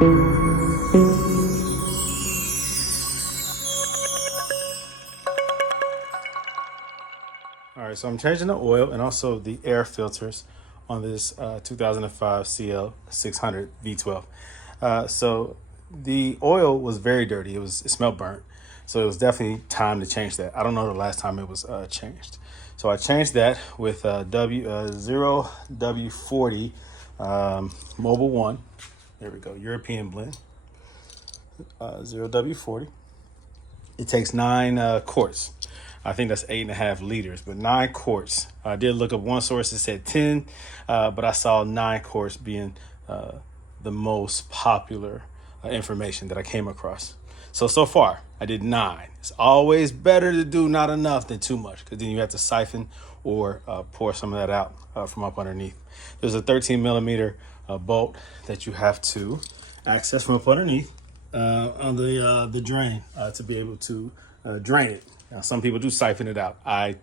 All right, so I'm changing the oil and also the air filters on this 2005 CL600 V12. So the oil was very dirty. It smelled burnt. So it was definitely time to change that. I don't know the last time it was changed. So I changed that with 0W40 Mobile 1. There we go, European blend. 0W40. It takes 9 quarts. I think that's 8.5 liters, but 9 quarts. I did look up one source that said 10, but I saw 9 quarts being the most popular information that I came across. So far, I did 9. It's always better to do not enough than too much, because then you have to siphon or pour some of that out from up underneath. There's a 13 millimeter bolt that you have to access from up underneath on the drain to be able to drain it. Now, some people do siphon it out. I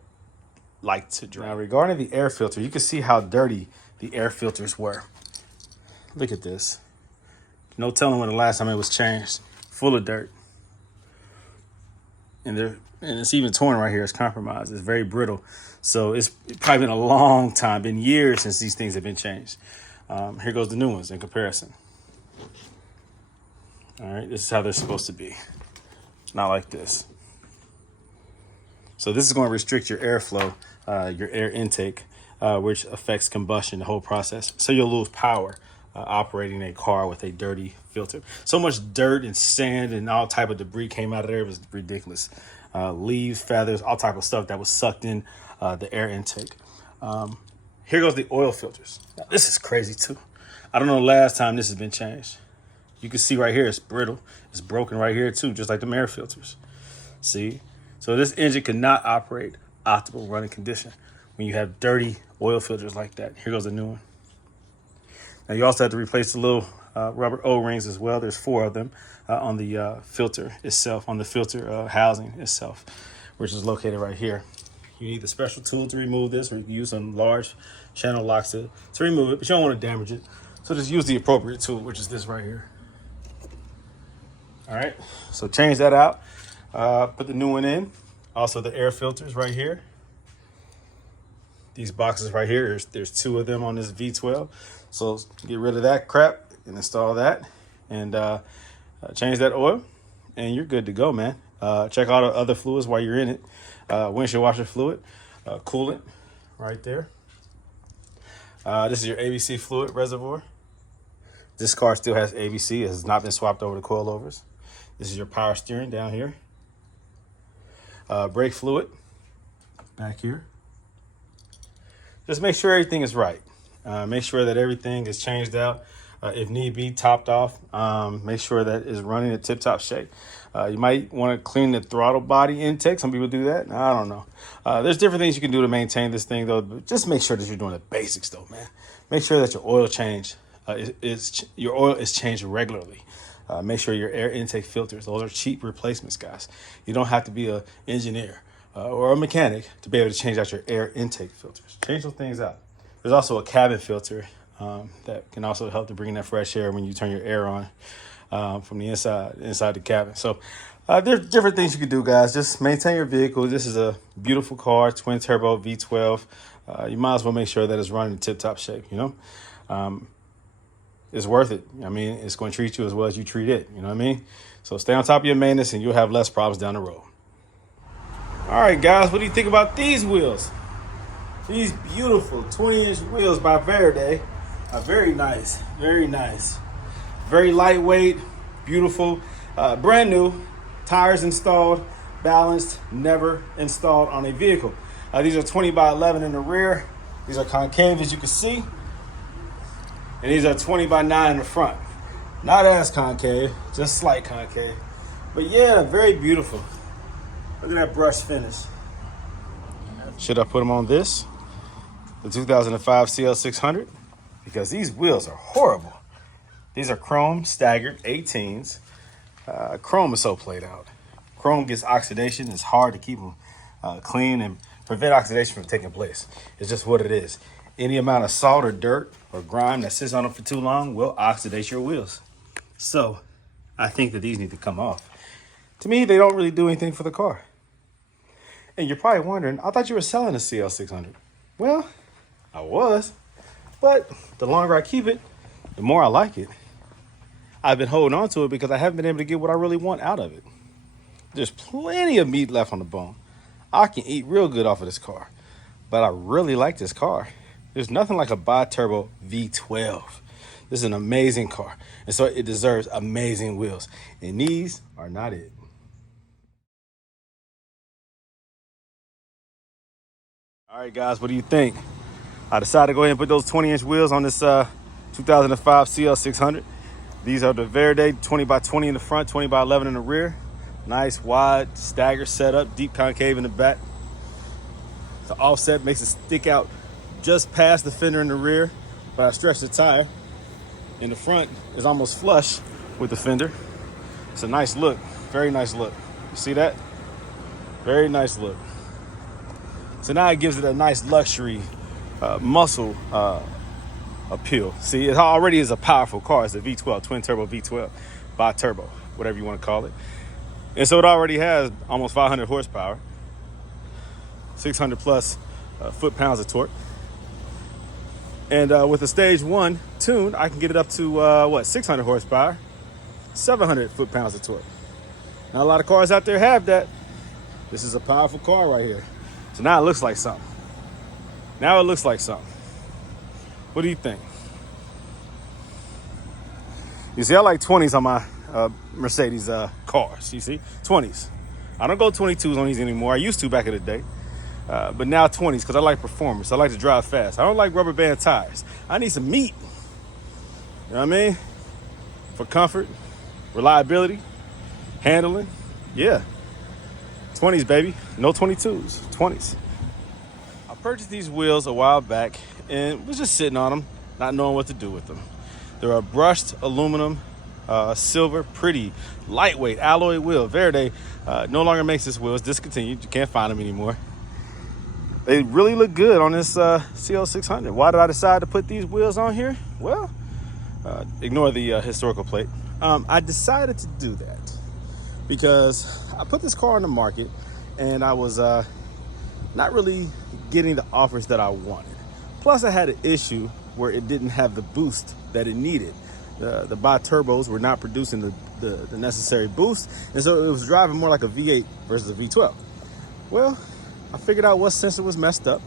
like to drain. Now, regarding the air filter, you can see how dirty the air filters were. Look at this. No telling when the last time it was changed. Full of dirt. And it's even torn right here. It's compromised. It's very brittle. So it's probably been a long time, been years since these things have been changed. Here goes the new ones in comparison. All right, this is how they're supposed to be. Not like this. So this is going to restrict your airflow, your air intake, which affects combustion, the whole process. So you'll lose power operating a car with a dirty filter. So much dirt and sand and all type of debris came out of there. It was ridiculous. Leaves, feathers, all type of stuff that was sucked in the air intake. Here goes the oil filters. Now, this is crazy too. I don't know the last time this has been changed. You can see right here, it's brittle. It's broken right here too, just like the air filters. See? So this engine cannot operate optimal running condition when you have dirty oil filters like that. Here goes a new one. Now you also have to replace the little rubber O-rings as well. There's 4 of them on the filter itself, on the filter housing itself, which is located right here. You need the special tool to remove this, or you can use some large channel locks to remove it, but you don't want to damage it. So just use the appropriate tool, which is this right here. All right, so change that out. Put the new one in. Also the air filters right here. These boxes right here, there's 2 of them on this V12. So get rid of that crap and install that, and change that oil, and you're good to go, man. Check out the other fluids while you're in it. Windshield washer fluid, coolant right there. This is your ABC fluid reservoir. This car still has ABC. It has not been swapped over to coilovers. This is your power steering down here. Brake fluid back here. Just make sure everything is right. Make sure that everything is changed out. If need be, topped off. Make sure that it's running in tip-top shape. You might want to clean the throttle body intake. Some people do that. I don't know. There's different things you can do to maintain this thing, though. But just make sure that you're doing the basics, though, man. Make sure that your oil change your oil is changed regularly. Make sure your air intake filters. Those are cheap replacements, guys. You don't have to be an engineer or a mechanic to be able to change out your air intake filters. Change those things out. There's also a cabin filter that can also help to bring that fresh air when you turn your air on from the inside the cabin. So there's different things you can do, guys. Just maintain your vehicle. This is a beautiful car, twin turbo V12. You might as well make sure that it's running in tip-top shape, you know. It's worth it. I mean, it's going to treat you as well as you treat it. You know what I mean? So stay on top of your maintenance and you'll have less problems down the road. All right, guys, what do you think about these wheels? These beautiful 20-inch wheels by Verde are very nice, very nice. Very lightweight, beautiful, brand new, tires installed, balanced, never installed on a vehicle. These are 20 by 11 in the rear. These are concave, as you can see. And these are 20 by 9 in the front. Not as concave, just slight concave. But yeah, very beautiful. Look at that brush finish. Should I put them on this? The 2005 CL600? Because these wheels are horrible. These are chrome staggered 18s. Chrome is so played out. Chrome gets oxidation. It's hard to keep them clean and prevent oxidation from taking place. It's just what it is. Any amount of salt or dirt or grime that sits on them for too long will oxidize your wheels. So I think that these need to come off. To me, they don't really do anything for the car. And you're probably wondering, I thought you were selling a CL600. Well, I was, but the longer I keep it, the more I like it. I've been holding on to it because I haven't been able to get what I really want out of it. There's plenty of meat left on the bone. I can eat real good off of this car, but I really like this car. There's nothing like a bi-turbo V12. This is an amazing car, and so it deserves amazing wheels, and these are not it. All right, guys, what do you think? I decided to go ahead and put those 20-inch wheels on this 2005 CL600. These are the Verde 20 by 20 in the front, 20 by 11 in the rear. Nice wide stagger setup, deep concave in the back. The offset makes it stick out just past the fender in the rear, but I stretch the tire. In the front is almost flush with the fender. It's a nice look, very nice look. You see that? Very nice look. So now it gives it a nice luxury muscle appeal. See, it already is a powerful car. It's a V12, twin turbo V12, bi-turbo, whatever you want to call it. And so it already has almost 500 horsepower, 600 plus foot-pounds of torque. And with a stage 1 tune, I can get it up to 600 horsepower, 700 foot-pounds of torque. Now, a lot of cars out there have that. This is a powerful car right here. So now it looks like something. Now it looks like something. What do you think? You see, I like 20s on my Mercedes cars, you see? 20s. I don't go 22s on these anymore. I used to back in the day. But now 20s because I like performance. I like to drive fast. I don't like rubber band tires. I need some meat. You know what I mean? For comfort, reliability, handling. Yeah. 20s, baby. No 22s. 20s. I purchased these wheels a while back and was just sitting on them, not knowing what to do with them. They're a brushed aluminum, silver, pretty, lightweight alloy wheel. Verde no longer makes this wheel. It's discontinued. You can't find them anymore. They really look good on this CL600. Why did I decide to put these wheels on here? Well, ignore the historical plate. I decided to do that because I put this car on the market and I was not really getting the offers that I wanted. Plus, I had an issue where it didn't have the boost that it needed. The bi-turbos were not producing the necessary boost, and so it was driving more like a V8 versus a V12. Well, I figured out what sensor was messed up,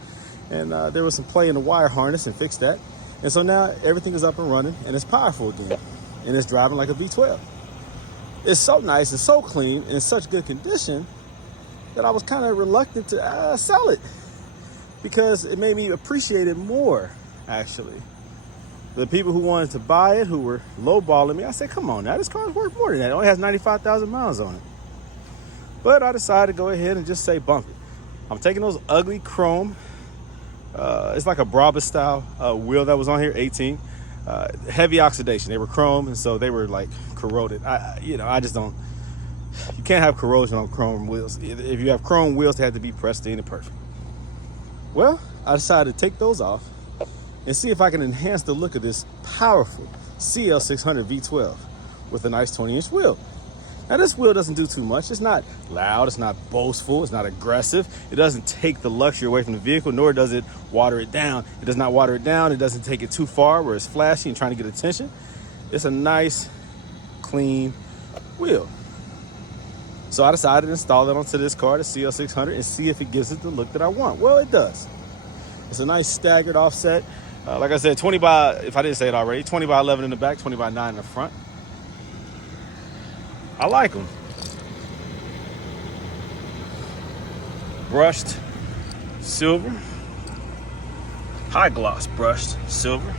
and there was some play in the wire harness and fixed that. And so now everything is up and running, and it's powerful again, and it's driving like a V12. It's so nice and so clean and in such good condition that I was kind of reluctant to sell it because it made me appreciate it more, actually. The people who wanted to buy it, who were lowballing me, I said, come on now, this car is worth more than that. It only has 95,000 miles on it. But I decided to go ahead and just say bump it. I'm taking those ugly chrome, it's like a Brabus style wheel that was on here, 18. Heavy oxidation. They were chrome, and so they were like corroded. I just don't, you can't have corrosion on chrome wheels. If you have chrome wheels, they have to be pristine and perfect. Well, I decided to take those off and see if I can enhance the look of this powerful CL600 V12 with a nice 20-inch wheel. Now, this wheel doesn't do too much. It's not loud, it's not boastful, it's not aggressive. It doesn't take the luxury away from the vehicle, nor does it water it down. It does not water it down. It doesn't take it too far where it's flashy and trying to get attention. It's a nice, clean wheel. So I decided to install it onto this car, the CL600, and see if it gives it the look that I want. Well, it does. It's a nice staggered offset. Like I said, 20 by, if I didn't say it already, 20 by 11 in the back, 20 by 9 in the front. I like them. Brushed silver. High gloss brushed silver.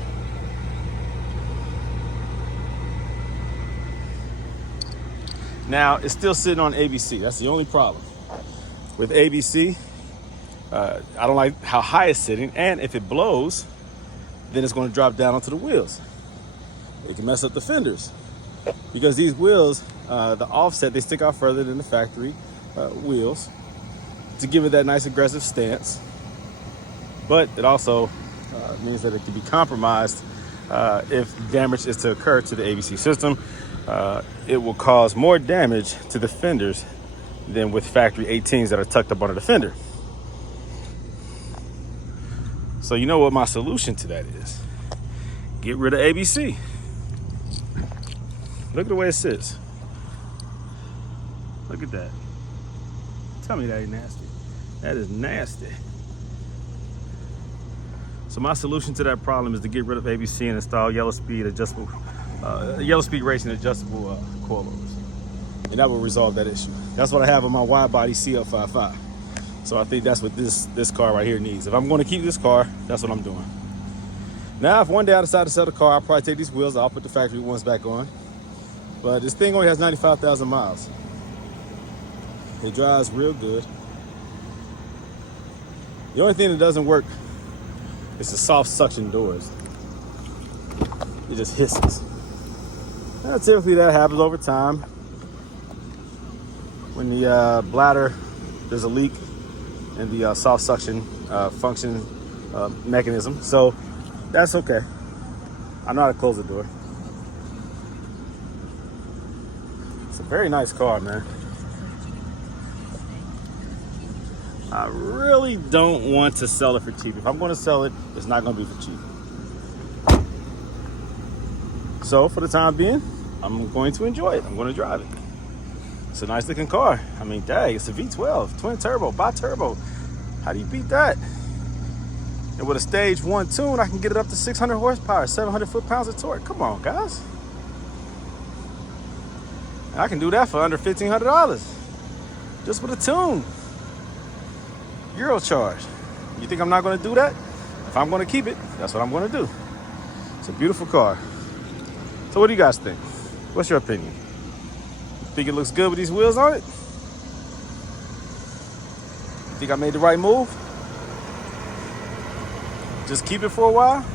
Now, it's still sitting on ABC. That's the only problem. With ABC, I don't like how high it's sitting, and if it blows, then it's going to drop down onto the wheels. It can mess up the fenders because these wheels, the offset, they stick out further than the factory wheels to give it that nice aggressive stance. But it also means that it can be compromised if damage is to occur to the ABC system, it will cause more damage to the fenders than with factory 18s that are tucked up under the fender. So you know what my solution to that is? Get rid of ABC. Look at the way it sits. Look at that. Tell me that ain't nasty. That is nasty. So my solution to that problem is to get rid of ABC and install yellow speed racing adjustable coilovers. And that will resolve that issue. That's what I have on my wide body CL600. So I think that's what this car right here needs. If I'm going to keep this car, that's what I'm doing. Now, if one day I decide to sell the car, I'll probably take these wheels, I'll put the factory ones back on. But this thing only has 95,000 miles. It drives real good. The only thing that doesn't work is the soft suction doors. It just hisses. Now, typically that happens over time. When the bladder, there's a leak in the soft suction function mechanism. So that's okay. I know how to close the door. It's a very nice car, man. I really don't want to sell it for cheap. If I'm going to sell it, it's not going to be for cheap. So for the time being, I'm going to enjoy it. I'm going to drive it. It's a nice looking car. I mean, dang, it's a V12, twin turbo, bi-turbo. How do you beat that? And with a stage 1 tune, I can get it up to 600 horsepower, 700 foot-pounds of torque. Come on, guys. And I can do that for under $1,500 just with a tune. Euro charge. You think I'm not going to do that? If I'm going to keep it, that's what I'm going to do. It's a beautiful car. So what do you guys think? What's your opinion? Think it looks good with these wheels on it? Think I made the right move? Just keep it for a while?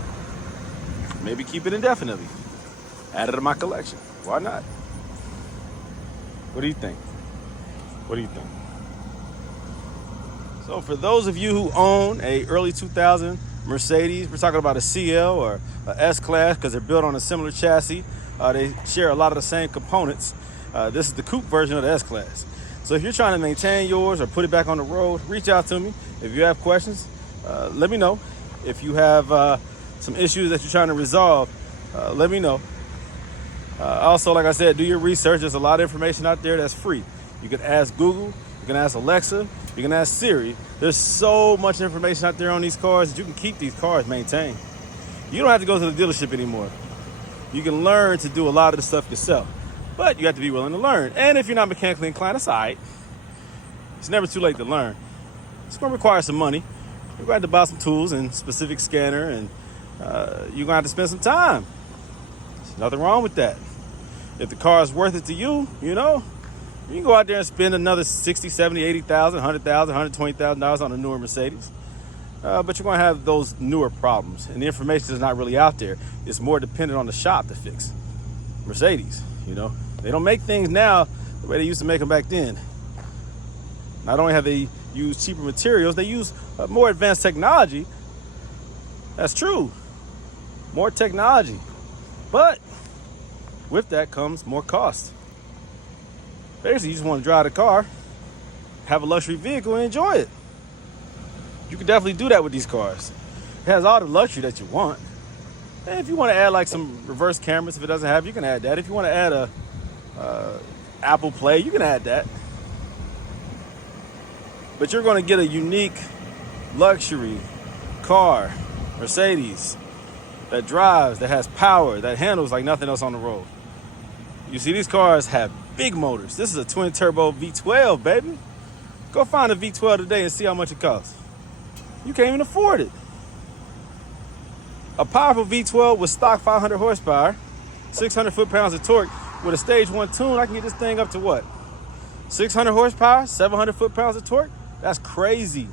Maybe keep it indefinitely. Add it to my collection. Why not? What do you think? What do you think? So for those of you who own a early 2000 Mercedes, we're talking about a CL or a S-Class because they're built on a similar chassis. They share a lot of the same components. This is the coupe version of the S-Class. So if you're trying to maintain yours or put it back on the road, reach out to me. If you have questions, let me know. If you have some issues that you're trying to resolve, let me know. Also, like I said, do your research. There's a lot of information out there that's free. You can ask Google, you can ask Alexa, you can ask Siri. There's so much information out there on these cars that you can keep these cars maintained. You don't have to go to the dealership anymore. You can learn to do a lot of the stuff yourself, but you have to be willing to learn. And if you're not mechanically inclined, that's all right. It's never too late to learn. It's going to require some money. You're going to have to buy some tools and specific scanner, and you're going to have to spend some time. There's nothing wrong with that. If the car is worth it to you, you know, you can go out there and spend another $60,000, $70,000, $80,000, $100,000, $120,000 on a newer Mercedes. But you're going to have those newer problems, and the information is not really out there. It's more dependent on the shop to fix. Mercedes, you know, they don't make things now the way they used to make them back then. Not only have they used cheaper materials, they use more advanced technology. That's true. More technology. But with that comes more cost. Basically, you just want to drive the car, have a luxury vehicle, and enjoy it. You can definitely do that with these cars. It has all the luxury that you want. And if you want to add like some reverse cameras, if it doesn't have, you can add that. If you want to add a Apple Play, you can add that. But you're going to get a unique luxury car, Mercedes, that drives, that has power, that handles like nothing else on the road. You see, these cars have big motors. This is a twin turbo V12, baby. Go find a V12 today and see how much it costs. You can't even afford it. A powerful V12 with stock 500 horsepower, 600 foot-pounds of torque, with a stage 1 tune, I can get this thing up to what? 600 horsepower, 700 foot-pounds of torque? That's crazy.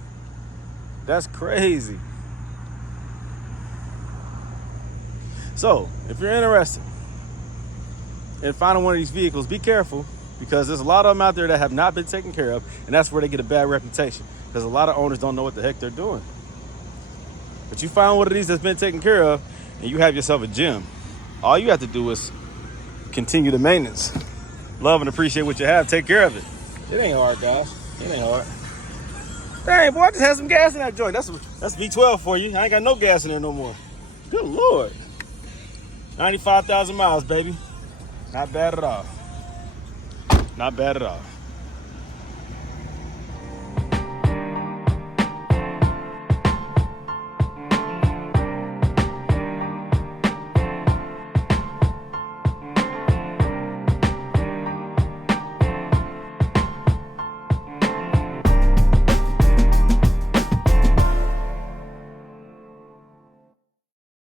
That's crazy. So, if you're interested in finding one of these vehicles, be careful, because there's a lot of them out there that have not been taken care of, and that's where they get a bad reputation, because a lot of owners don't know what the heck they're doing. But you find one of these that's been taken care of, and you have yourself a gym. All you have to do is continue the maintenance. Love and appreciate what you have. Take care of it. It ain't hard, guys. It ain't hard. Dang, boy, I just had some gas in that joint. That's V12 for you. I ain't got no gas in there no more. Good Lord. 95,000 miles, baby. Not bad at all. Not bad at all.